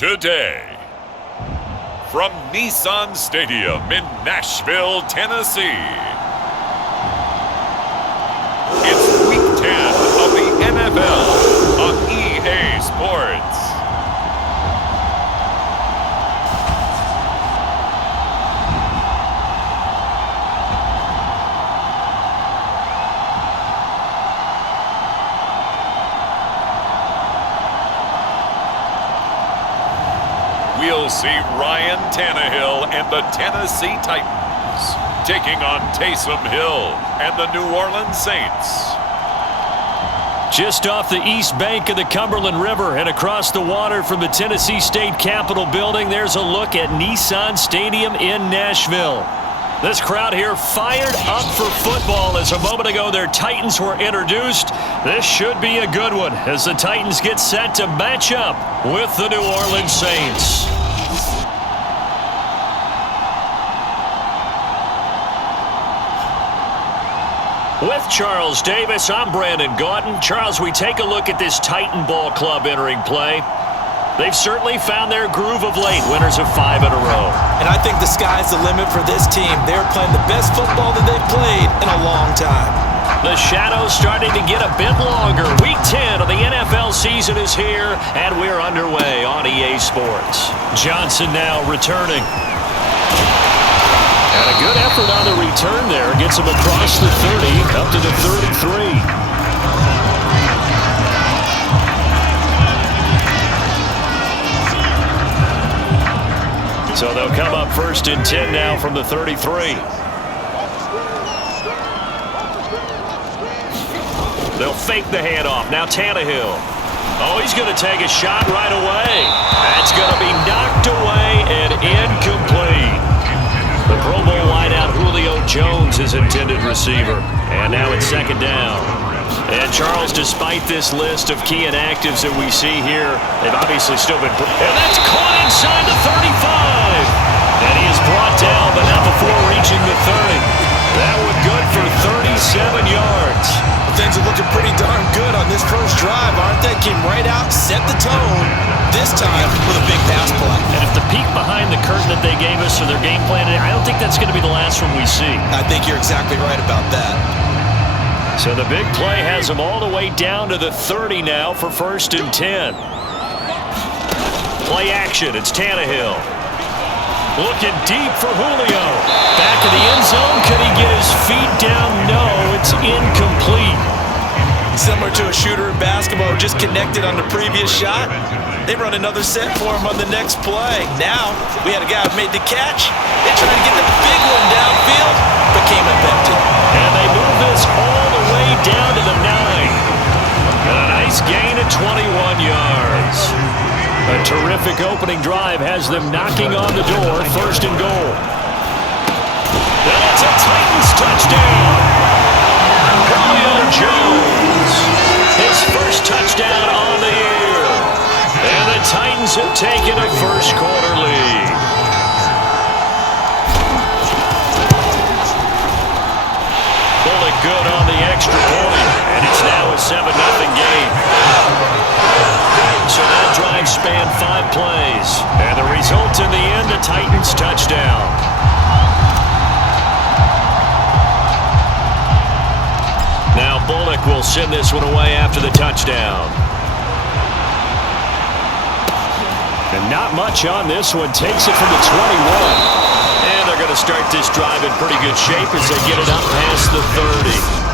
today. From Nissan Stadium in Nashville, Tennessee, it's Week 10 of the NFL on EA Sports. We'll see Ryan Tannehill and the Tennessee Titans taking on Taysom Hill and the New Orleans Saints. Just off the east bank of the Cumberland River and across the water from the Tennessee State Capitol building, there's a look at Nissan Stadium in Nashville. This crowd here fired up for football as a moment ago their Titans were introduced. This should be a good one as the Titans get set to match up with the New Orleans Saints. With Charles Davis, I'm Brandon Gaudin. Charles, we take a look at this Titan Ball Club entering play. They've certainly found their groove of late, winners of 5 in a row. And I think the sky's the limit for this team. They're playing the best football that they've played in a long time. The shadow's starting to get a bit longer. Week 10 of the NFL season is here, and we're underway on EA Sports. Johnson now returning. And a good effort on the return there. Gets him across the 30, up to the 33. So they'll come up 1st and 10 now from the 33. They'll fake the handoff. Now Tannehill. Oh, he's going to take a shot right away. That's going to be knocked away and incomplete. The Pro Bowl wideout Julio Jones is intended receiver. And now it's 2nd down. And Charles, despite this list of key inactives that we see here, they've obviously still been... And that's caught inside the 35. And he is brought down, but not before reaching the 30. That one good for 37 yards. Things are looking pretty darn good on this first drive, aren't they? Came right out, set the tone, this time with a big pass play. And if the peek behind the curtain that they gave us or their game plan, I don't think that's going to be the last one we see. I think you're exactly right about that. So the big play has them all the way down to the 30 now for 1st and 10. Play action, it's Tannehill. Looking deep for Julio. Back in the end zone. Could he get his feet down? No, it's incomplete. Similar to a shooter in basketball, just connected on the previous shot. They run another set for him on the next play. Now, we had a guy who made the catch. They tried to get the big one downfield, but came up empty. And they move this all the way down to the 9. And a nice gain of 21 yards. A terrific opening drive has them knocking on the door, 1st and goal. And it's a Titans touchdown. Julio Jones, his first touchdown on the year. And the Titans have taken a first-quarter lead. Bullock good on the extra point, and it's now a 7-0 game. So that drive spanned 5 plays. And the result in the end, a Titans touchdown. Now Bullock will send this one away after the touchdown. And not much on this one. Takes it from the 21. And they're going to start this drive in pretty good shape as they get it up past the 30.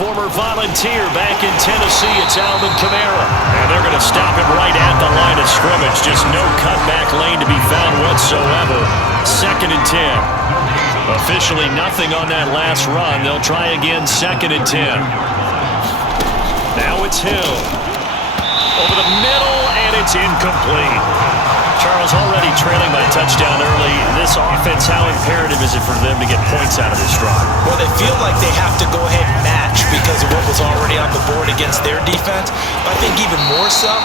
Former Volunteer back in Tennessee, it's Alvin Kamara. And they're going to stop it right at the line of scrimmage. Just no cutback lane to be found whatsoever. 2nd and 10. Officially nothing on that last run. They'll try again, 2nd and 10. Now it's Hill. Over the middle, and it's incomplete. Charles already trailing by touchdown early. This offense, how imperative is it for them to get points out of this drive? Well, they feel like they have to go ahead and match because of what was already on the board against their defense. But I think even more so,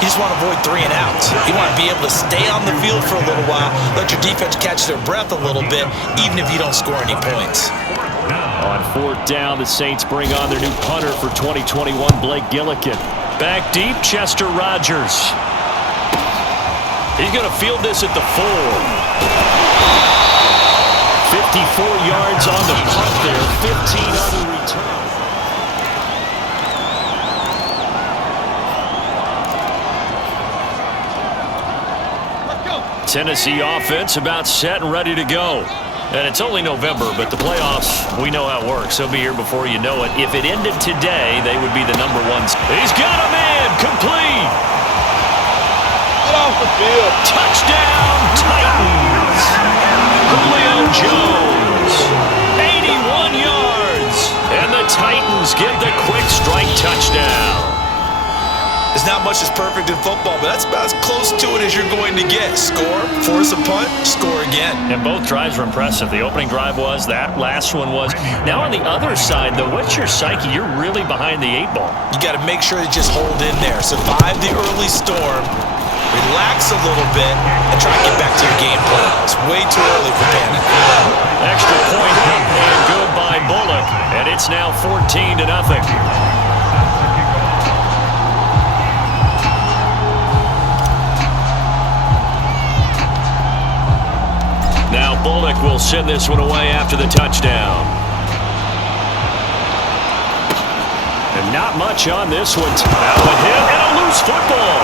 You just want to avoid 3 and outs. You want to be able to stay on the field for a little while, let your defense catch their breath a little bit, even if you don't score any points. On 4th down, the Saints bring on their new punter for 2021, Blake Gillikin. Back deep, Chester Rogers. He's going to field this at the 4. 54 yards on the punt there, 15 on the return. Tennessee offense about set and ready to go. And it's only November, but the playoffs, we know how it works. They'll be here before you know it. If it ended today, they would be the number 1. He's got a man, complete. Get off the field. Touchdown, Titans. Julio Jones, 81 yards. And the Titans get the quick strike touchdown. There's not much that's perfect in football, but that's about as close to it as you're going to get. Score, force a punt, score again. And both drives were impressive. The opening drive was, that last one was. Now on the other side, though, what's your psyche? You're really behind the 8 ball. You got to make sure you just hold in there. Survive the early storm, relax a little bit, and try to get back to your game plan. It's way too early for panic. Extra point and good by Bullock. And it's now 14-0. Now Bullock will send this one away after the touchdown. And not much on this one. Out with him and a loose football.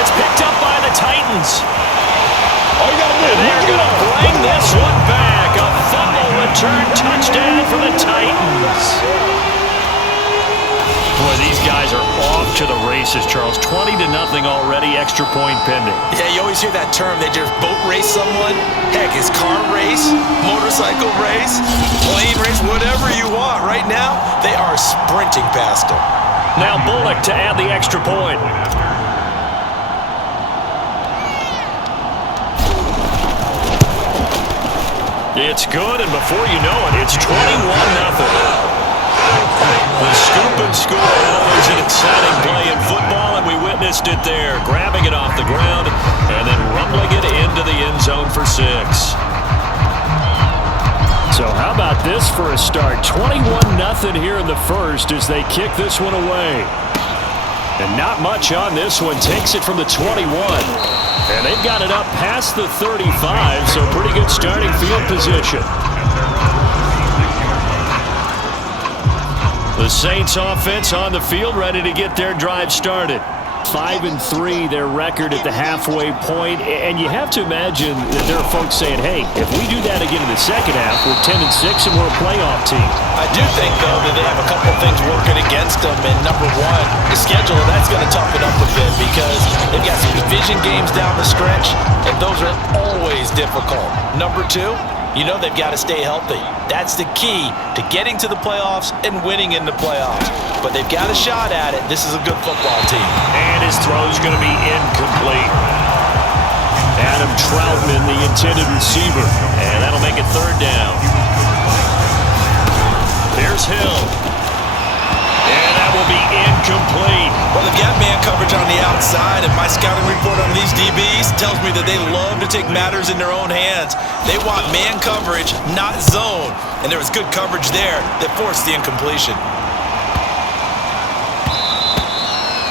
It's picked up by the Titans. All you got to do is They're going to bring this one back. A fumble return touchdown for the Titans. Boy, these guys are off to the races, Charles. 20-0 already, extra point pending. Yeah, you always hear that term. They just boat race someone. Heck, it's car race, motorcycle race, plane race, whatever you want. Right now, they are sprinting past them. Now Bullock to add the extra point. It's good, and before you know it, it's 21-0. The scoop and score, always an exciting play in football, and we witnessed it there. Grabbing it off the ground and then rumbling it into the end zone for 6. So how about this for a start? 21-0 here in the first as they kick this one away. And not much on this one. Takes it from the 21. And they've got it up past the 35, so pretty good starting field position. The Saints offense on the field, ready to get their drive started. 5-3, their record at the halfway point, and you have to imagine that there are folks saying, hey, if we do that again in the second half, we're 10-6 and we're a playoff team. I do think, though, that they have a couple of things working against them, and number 1, the schedule, that's going to toughen up a bit because they've got some division games down the stretch, and those are always difficult. Number 2, you know they've got to stay healthy. That's the key to getting to the playoffs and winning in the playoffs. But they've got a shot at it. This is a good football team. And his throw's going to be incomplete. Adam Troutman, the intended receiver. And that'll make it 3rd down. Here's Hill. And that will be incomplete. Well, they've got man coverage on the outside, and my scouting report on these DBs tells me that they love to take matters in their own hands. They want man coverage, not zone. And there was good coverage there that forced the incompletion.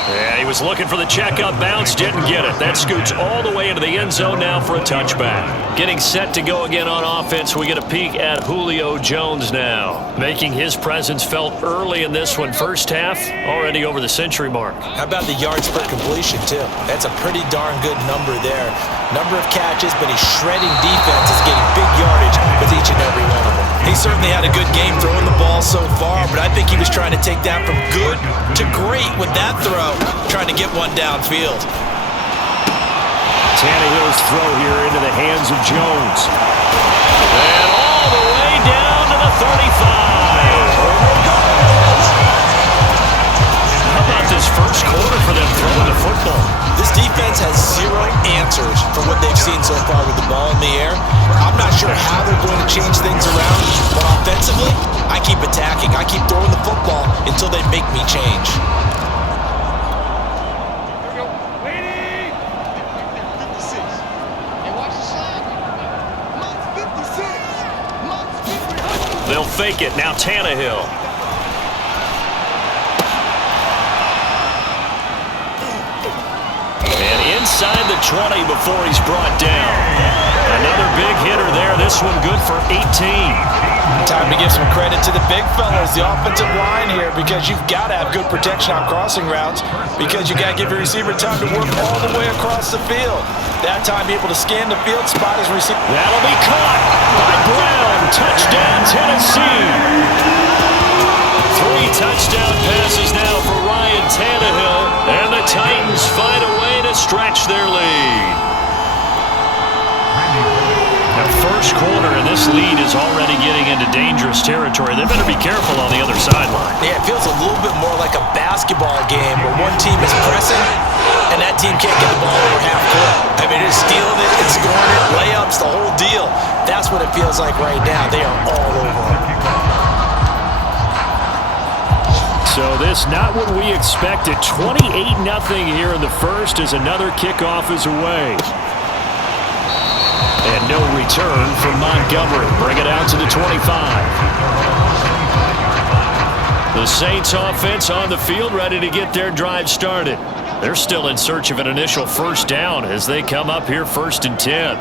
Yeah, he was looking for the checkup bounce, didn't get it. That scoots all the way into the end zone now for a touchback. Getting set to go again on offense, we get a peek at Julio Jones now. Making his presence felt early in this one. First half, already over the century mark. How about the yards per completion, too? That's a pretty darn good number there. Number of catches, but he's shredding defenses, getting big yardage with each and every one of them. He certainly had a good game throwing the ball so far, but I think he was trying to take that from good to great with that throw, trying to get one downfield. Tannehill's throw here into the hands of Jones. And all the way down to the 35. How about this first quarter for them throwing the football? This defense has zero answers for what they've seen so far with the ball in the air. I'm not sure how they're going to change things around, but offensively, I keep attacking. I keep throwing the football until they make me change. Waiting. They'll fake it. Now Tannehill. And inside the 20 before he's brought down. Another big hitter there. This one good for 18. Time to give some credit to the big fellas, the offensive line here, because you've got to have good protection on crossing routes, because you got to give your receiver time to work all the way across the field. That time, be able to scan the field, spot his receiver. That'll be caught by Brown. Touchdown, Tennessee. 3 touchdown passes now for Ryan Tannehill, and the Titans find a way to stretch their lead. First quarter, and this lead is already getting into dangerous territory. They better be careful on the other sideline. Yeah, it feels a little bit more like a basketball game where one team is pressing and that team can't get the ball over half court. I mean, it's stealing it, it's scoring it, layups, the whole deal. That's what it feels like right now. They are all over it. So this not what we expected. 28-0 here in the first as another kickoff is away. And no return from Montgomery. Bring it out to the 25. The Saints offense on the field, ready to get their drive started. They're still in search of an initial first down as they come up here 1st and 10.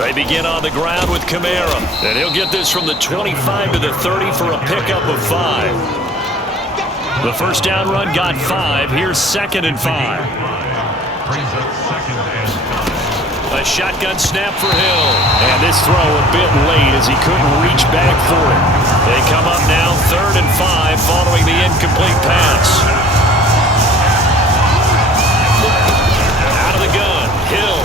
They begin on the ground with Kamara. And he'll get this from the 25 to the 30 for a pickup of 5. The first down run got 5. Here's 2nd and 5. A shotgun snap for Hill. And this throw a bit late as he couldn't reach back for it. They come up now 3rd and 5 following the incomplete pass. Out of the gun, Hill.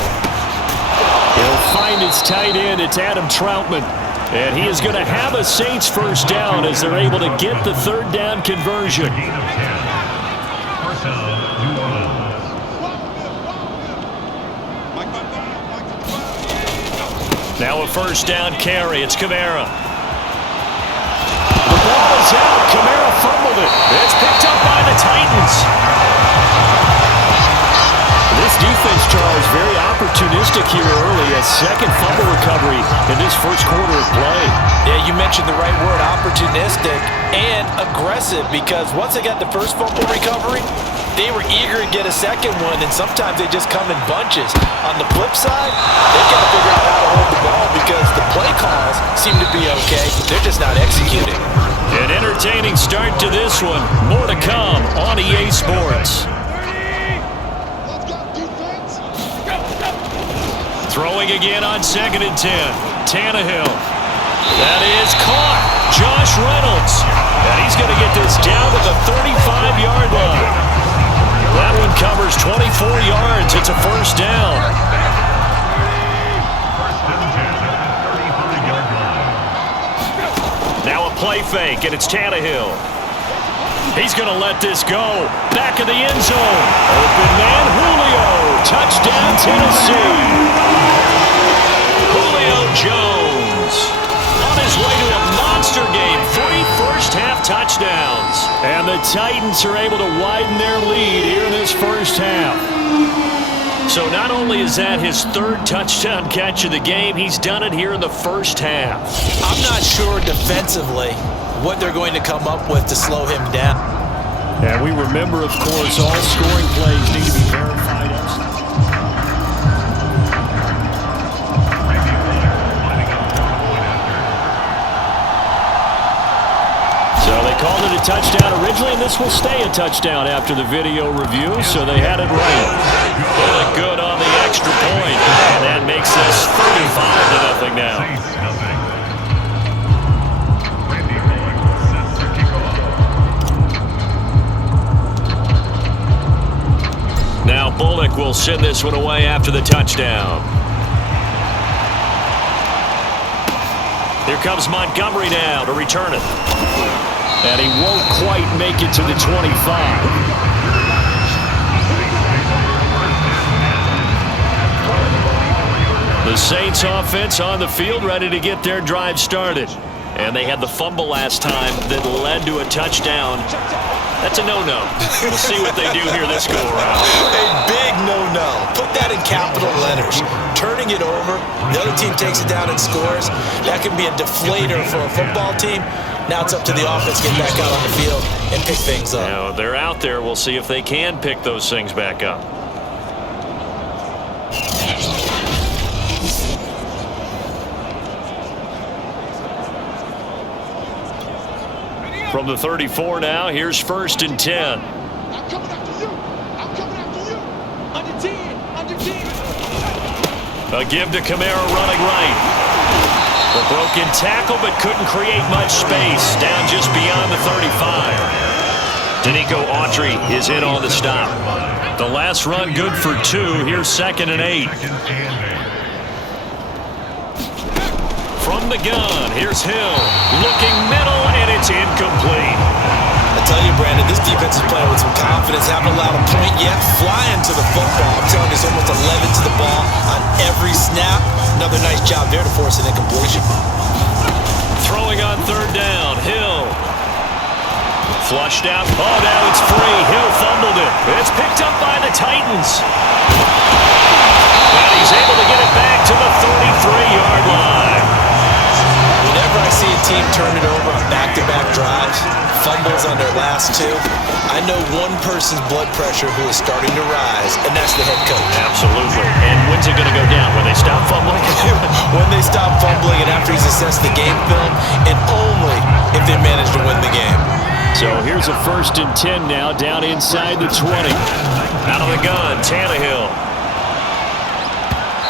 He'll find his tight end. It's Adam Troutman. And he is going to have a Saints first down as they're able to get the 3rd down conversion. Now a first down carry. It's Kamara. The ball is out. Kamara fumbled it. It's picked up by the Titans. This defense, Charles, very opportunistic here early. A second fumble recovery in this first quarter of play. Yeah, you mentioned the right word, opportunistic and aggressive, because once they got the first fumble recovery, they were eager to get a second one, and sometimes they just come in bunches. On the flip side, they've got to figure out how to hold the ball because the play calls seem to be okay. They're just not executing. An entertaining start to this one. More to come on EA Sports. Throwing again on 2nd and 10. Tannehill. That is caught. Josh Reynolds. And he's going to get this down to the 35-yard line. That one covers 24 yards. It's a first down. Now a play fake, and it's Tannehill. He's going to let this go. Back of the end zone. Open man, Julio. Touchdown, Tennessee. Julio Jones on his way to a monster game. 3 first-half touchdowns. And the Titans are able to widen their lead here in this first half. So not only is that his 3rd touchdown catch of the game, he's done it here in the first half. I'm not sure defensively what they're going to come up with to slow him down. And we remember, of course, all scoring plays need to be verified. So they called it a touchdown originally, and this will stay a touchdown after the video review, so they had it right. Pulling good on the extra point, and that makes this 35-0 now. Now Bullock will send this one away after the touchdown. Here comes Montgomery now to return it. And he won't quite make it to the 25. The Saints offense on the field ready to get their drive started. And they had the fumble last time that led to a touchdown. That's a no-no. We'll see what they do here this go-around. A big no-no. Put that in capital letters. turning it over. The other team takes it down and scores. That can be a deflator for a football team. Now it's up to the offense to get back out on the field and pick things up. Now they're out there. We'll see if they can pick those things back up. From the 34 now, here's 1st and 10. I'm coming after you. I'm coming after you. Under 10. Under 10. A give to Kamara running right. The broken tackle, but couldn't create much space. Down just beyond the 35. Danico Autry is in on the stop. The last run good for 2. Here's 2nd and 8. From the gun, here's Hill. Looking middle, and it's incomplete. I tell you, Brandon, this defense is playing with some confidence. Haven't allowed a point yet. Flying to the football. I'm telling you, it's almost 11 to the ball on every snap. Another nice job there to force an incompletion. Throwing on 3rd down, Hill. Flushed out. Oh, now it's free. Hill fumbled it. It's picked up by the Titans. And he's able to get it back to the 33-yard line. Whenever I see a team turn it over on back-to-back drives, fumbles on their last 2, I know one person's blood pressure who is starting to rise, and that's the head coach. Absolutely. And when's it going to go down? When they stop fumbling? When they stop fumbling and after he's assessed the game film, and only if they manage to win the game. So here's a 1st and 10 now, down inside the 20. Out of the gun, Tannehill.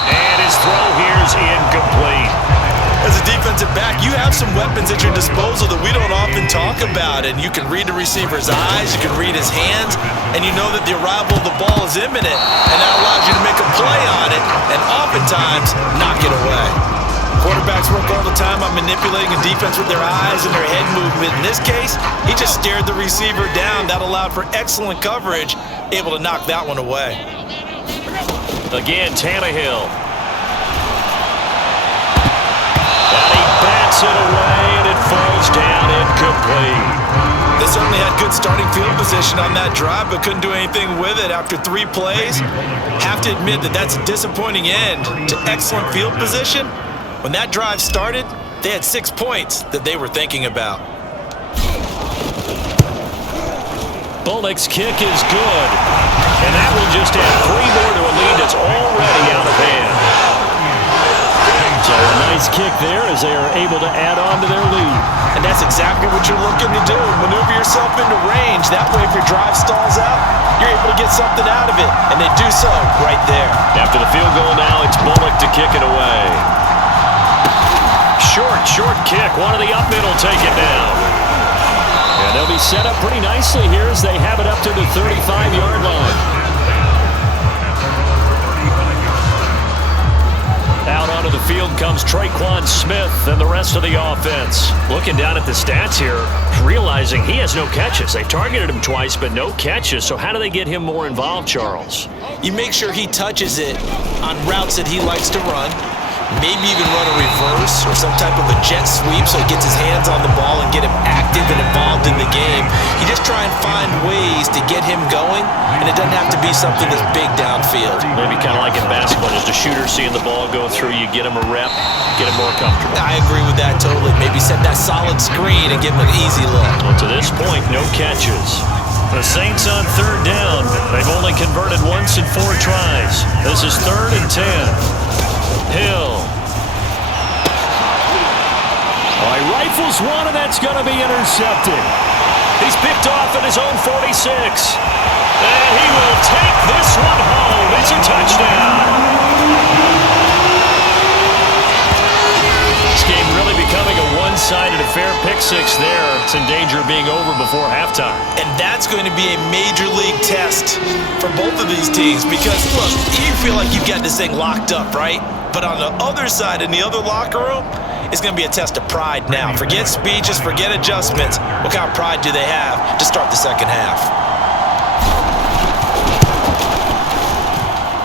And his throw here's incomplete. As a defensive back, you have some weapons at your disposal that we don't often talk about, and you can read the receiver's eyes, you can read his hands, and you know that the arrival of the ball is imminent, and that allows you to make a play on it, and oftentimes knock it away. Quarterbacks work all the time on manipulating a defense with their eyes and their head movement. In this case, he just stared the receiver down. That allowed for excellent coverage, able to knock that one away. Again, Tannehill. Bats it away, and it falls down incomplete. They certainly had good starting field position on that drive, but couldn't do anything with it after 3 plays. Have to admit that that's a disappointing end to excellent field position. When that drive started, they had 6 points that they were thinking about. Bullock's kick is good, and that will just add 3 more to a lead that's already out of hand. So a nice kick there as they are able to add on to their lead. And that's exactly what you're looking to do. Maneuver yourself into range. That way, if your drive stalls out, you're able to get something out of it. And they do so right there. After the field goal now, it's Bullock to kick it away. Short kick. One of the up middle take it down. And they'll be set up pretty nicely here as they have it up to the 35-yard line. Out onto the field comes Traquan Smith and the rest of the offense. Looking down at the stats here, realizing he has no catches. They've targeted him twice, but no catches. So how do they get him more involved, Charles? You make sure he touches it on routes that he likes to run. Maybe even run a reverse or some type of a jet sweep so he gets his hands on the ball and get him active and involved in the game. You just try and find ways to get him going, and it doesn't have to be something that's big downfield. Maybe kind of like in basketball, just a shooter seeing the ball go through, you get him a rep, get him more comfortable. I agree with that totally. Maybe set that solid screen and give him an easy look. Well, to this point, no catches. The Saints on 3rd down. They've only converted once in 4 tries. This is 3rd and 10. Hill. Oh, he rifles one, and that's going to be intercepted. He's picked off at his own 46. And he will take this one home. It's a touchdown. This game really becoming a one-sided affair. Pick 6 there. It's in danger of being over before halftime. And that's going to be a major league test for both of these teams because, look, you feel like you've got this thing locked up, right? But on the other side, in the other locker room, it's going to be a test of pride now. Forget speeches, forget adjustments. What kind of pride do they have to start the second half?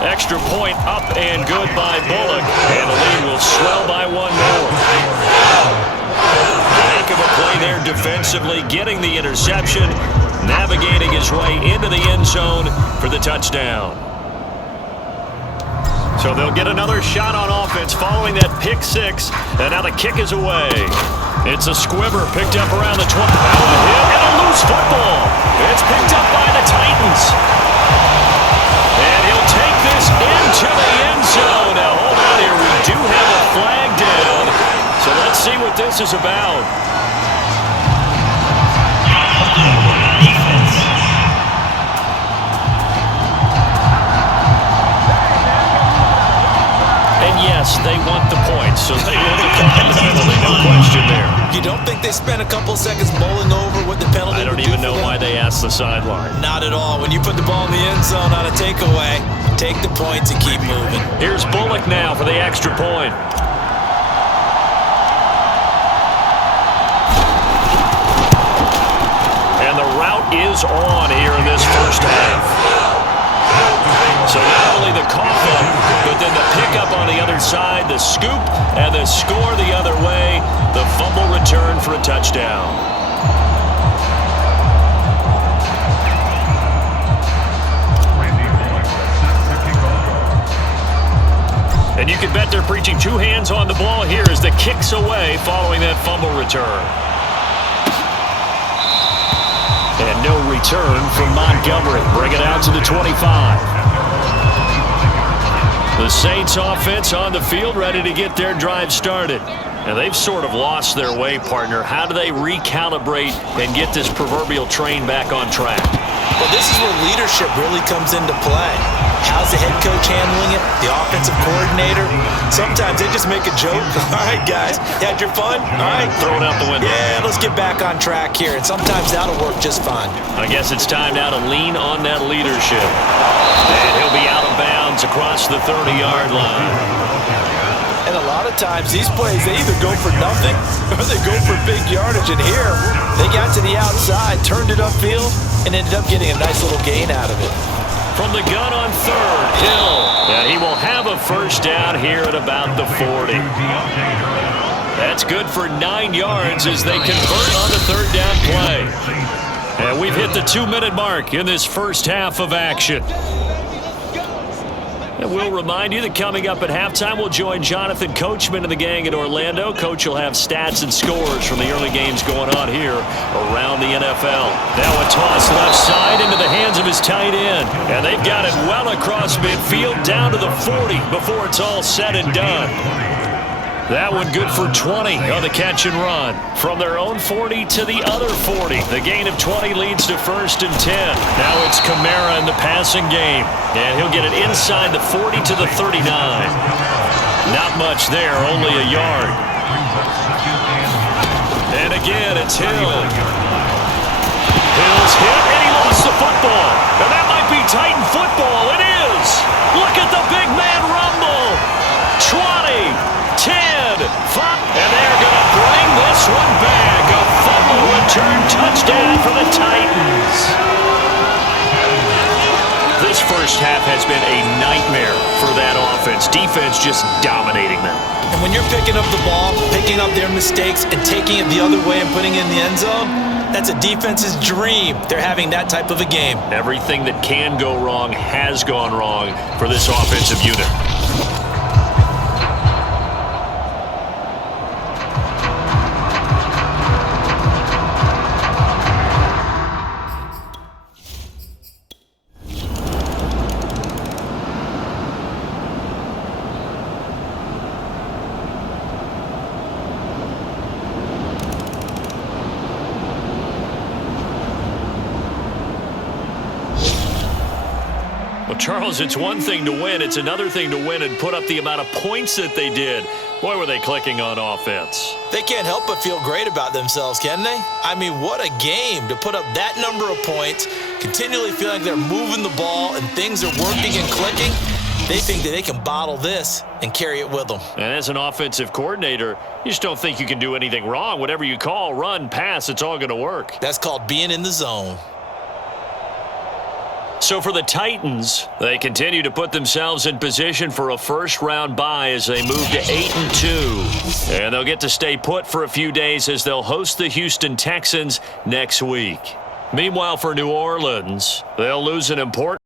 Extra point up and good by Bullock. And the lead will swell by 1 more. Heck of a play there defensively, getting the interception, navigating his way into the end zone for the touchdown. So they'll get another shot on offense following that pick six. And now the kick is away. It's a squibber picked up around the 20. Now a hit and a loose football. It's picked up by the Titans. And he'll take this into the end zone. Now hold on here. We do have a flag down. So let's see what this is about. And yes, they want the points, so they will decline the penalty, no question there. You don't think they spent a couple seconds mulling over what the penalty I don't would do even know for them? why they asked the sideline. Not at all. When you put the ball in the end zone on a takeaway, take the points and keep moving. Here's Bullock now for the extra point. And the route is on here in this first half. So not only the cough up, but then the pickup on the other side, the scoop, and the score the other way, the fumble return for a touchdown. And you can bet they're preaching two hands on the ball here as the kick's away following that fumble return. And no return from Montgomery. Bring it out to the 25. The Saints offense on the field, ready to get their drive started. And they've sort of lost their way, partner. How do they recalibrate and get this proverbial train back on track? Well, this is where leadership really comes into play. How's the head coach handling it? The offensive coordinator? Sometimes they just make a joke. All right, guys, you had your fun? All right. Throw it out the window. Yeah, let's get back on track here. And sometimes that'll work just fine. I guess it's time now to lean on that leadership. And he'll be out of bounds across the 30-yard line. And a lot of times these plays, they either go for nothing or they go for big yardage. And here, they got to the outside, turned it upfield, and ended up getting a nice little gain out of it. From the gun on third, Hill. And he will have a first down here at about the 40. That's good for 9 yards as they convert on the third down play. And we've hit the 2-minute mark in this first half of action. And we'll remind you that coming up at halftime, we'll join Jonathan Coachman and the gang in Orlando. Coach will have stats and scores from the early games going on here around the NFL. Now a toss left side into the hands of his tight end. And they've got it well across midfield down to the 40 before it's all said and done. That one good for 20 on the catch and run. From their own 40 to the other 40. The gain of 20 leads to 1st and 10. Now it's Kamara in the passing game. And he'll get it inside the 40 to the 39. Not much there, only a yard. And again, it's Hill. Hill's hit, and he lost the football. And that might be Titan football. It is. Look at the big man rumble. 20. 10, 5, and they're going to bring this one back. A fumble return touchdown for the Titans. This first half has been a nightmare for that offense. Defense just dominating them. And when you're picking up the ball, picking up their mistakes, and taking it the other way and putting it in the end zone, that's a defense's dream. They're having that type of a game. Everything that can go wrong has gone wrong for this offensive unit. Charles, it's one thing to win. It's another thing to win and put up the amount of points that they did. Boy, were they clicking on offense. They can't help but feel great about themselves, can they? I mean, what a game to put up that number of points, continually feel like they're moving the ball and things are working and clicking. They think that they can bottle this and carry it with them. And as an offensive coordinator, you just don't think you can do anything wrong. Whatever you call, run, pass, it's all going to work. That's called being in the zone. So for the Titans, they continue to put themselves in position for a first-round bye as they move to 8-2. And they'll get to stay put for a few days as they'll host the Houston Texans next week. Meanwhile, for New Orleans, they'll lose an important